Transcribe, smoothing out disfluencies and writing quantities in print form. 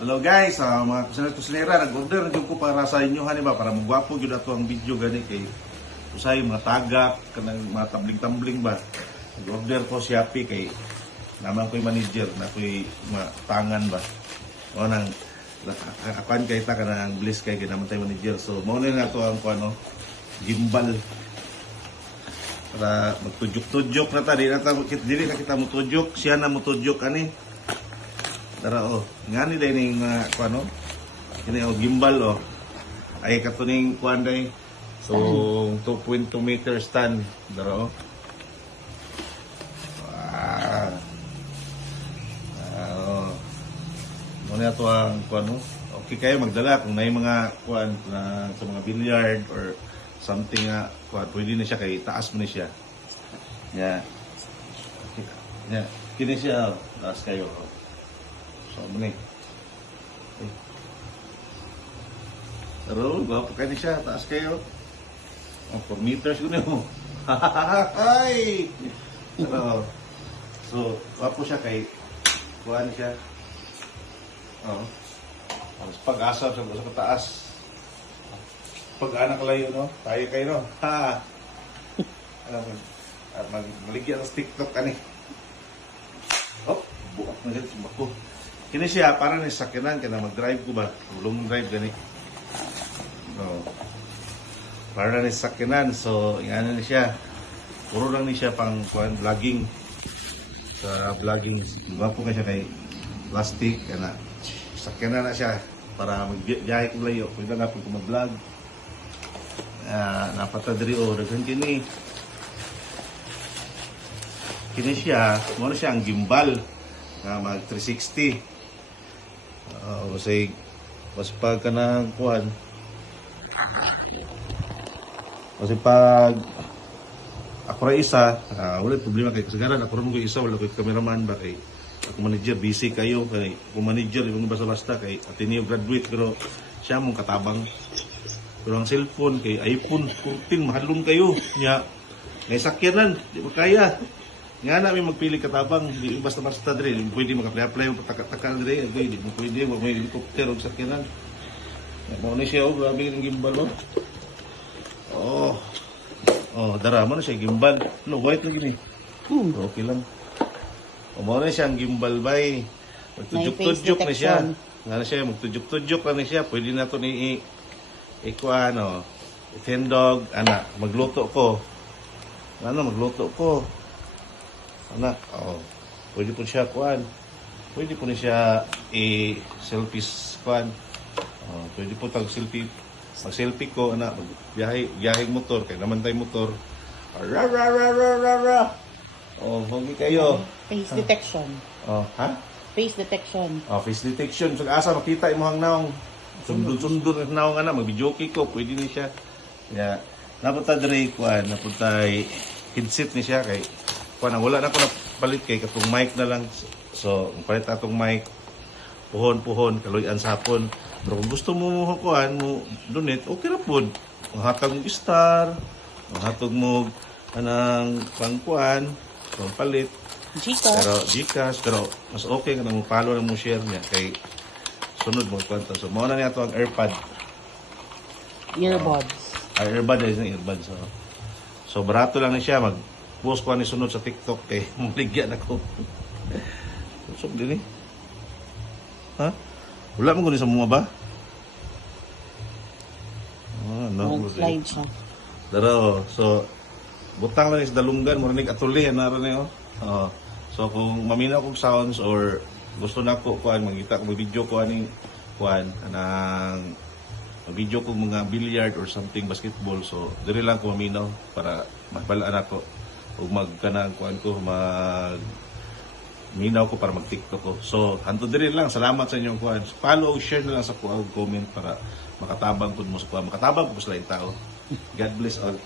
Hello guys, mga kusinera, nag-order na ko para sa inyo ba para magwapo gyud ato ang video gani kay usay mga tagak kanang mga tambling-tambling ba. Nag-order ko si Shopee kay naman ko'y manager na ko'y tangan ba. O nang akuan kay ta kanang bliss kay naman tay manager. So mao na to ang kuno gimbal para magtujuk-tujuk na ta dili na kita mutujok, siya na mutujok ani. Dara ngani day ning kuano kini gimbal ay katuning kuan day so 2.2 meter stand dara muna to ang kuano okay kayo magdala kung may mga kuan sa mga billiard or something kuan pwede na siya kay taas mo na siya yeah kini siya taas kayo so, muna pero, gwapo kayo siya. Taas kayo. 4 meters ko na mo. Ay! Pero, so, gwapo siya kay kuhaan siya. Mas pag-asa sa kataas. Pag-anak layo, no? Tayo kayo, no? Ha! Maligyan sa TikTok, ani. Buak na dyan, sumbako. Kini siya, para ni sakinan ka na mag-drive ko ba? Long drive gani. No. Para ni sakinan. So, yan na siya. Puro lang ni siya pang vlogging. Sa vlogging. Diba po ka siya kay plastic. Kana. Sakinan na siya. Para mag-jahe ko layo. Pwede nga po mag-vlog. Napatadri daghan kini. Kini siya. Muna siya ang gimbal. Mag 360. Kasi mas pag ka na kuhan kasi pag ako rin isa wala problema kay kasagaran ako rin ko isa wala ko cameraman ba kay ako manager busy kayo kay ako manager ibang basta-basta kay Ateneo graduate pero siya mong katabang pero ang cellphone kay iPhone 14 mahalon kayo niya ngay sakyanan di ba kaya nga namin magpili katabang, di basta-basta dre, di pwede mag-apply-apply yung patakal dre, di pwede, wag may helicopter o sakyanan. Mao na siya, grabe yung gimbal mo. Dara, mo na siya gimbal. No, white na gini. Okay lang. Mao na siya ang gimbal bay. Magtujuk-tujuk na siya. Nga na siya, magtujuk-tujuk na siya. Pwede na ito ni itendog, magluto ko. Magluto ko. Pwede po siya kuan. Pwede po na siya selfie kuan. Pwede po tag selfie. Mag-selfie ko biyahe motor kay naman tay motor. Huwag kayo. Face detection. Face detection. Face detection. So asa makita imong naong sundon-sundon na naong mag-videoke ko, pwede ni siya. Yeah. Napunta dre kuan, napunta headset ni siya kay wala na ako napalit kay katong mic na lang. So, palit atong mic. Puhon, kaluyan sa hapon. Pero kung gusto mo kuhan mo donate, okay na po. Mahatag mo star, mahatag mo anang pangkuhan, pampalit. Gcash. Pero mas okay ka na mo follow na mo share niya kay sunod mo kwento. So, muna niya ito ang AirPod. Earbuds. Earbuds. So, barato lang na siya. Post ko ni sunod sa TikTok kay maligyan ako. Usap din Wala mo guni sa mga ba? Slide siya. Daro, so butang lang is dalunggan mo rin atuli na rin so kung maminaw kong sounds or gusto na ko kuan magita ko video ko aning kuan anang video ko mga billiard or something basketball so dire lang ko maminaw para mabalaan ako ug magkanang kuan ko minaw ko para mag-TikTok ko. So, hanto diri lang. Salamat sa inyong kuan. Follow, share na lang sa kuan, comment para makatabang pud mo sa kuan. Makatabang pud sa lain tao. God bless all.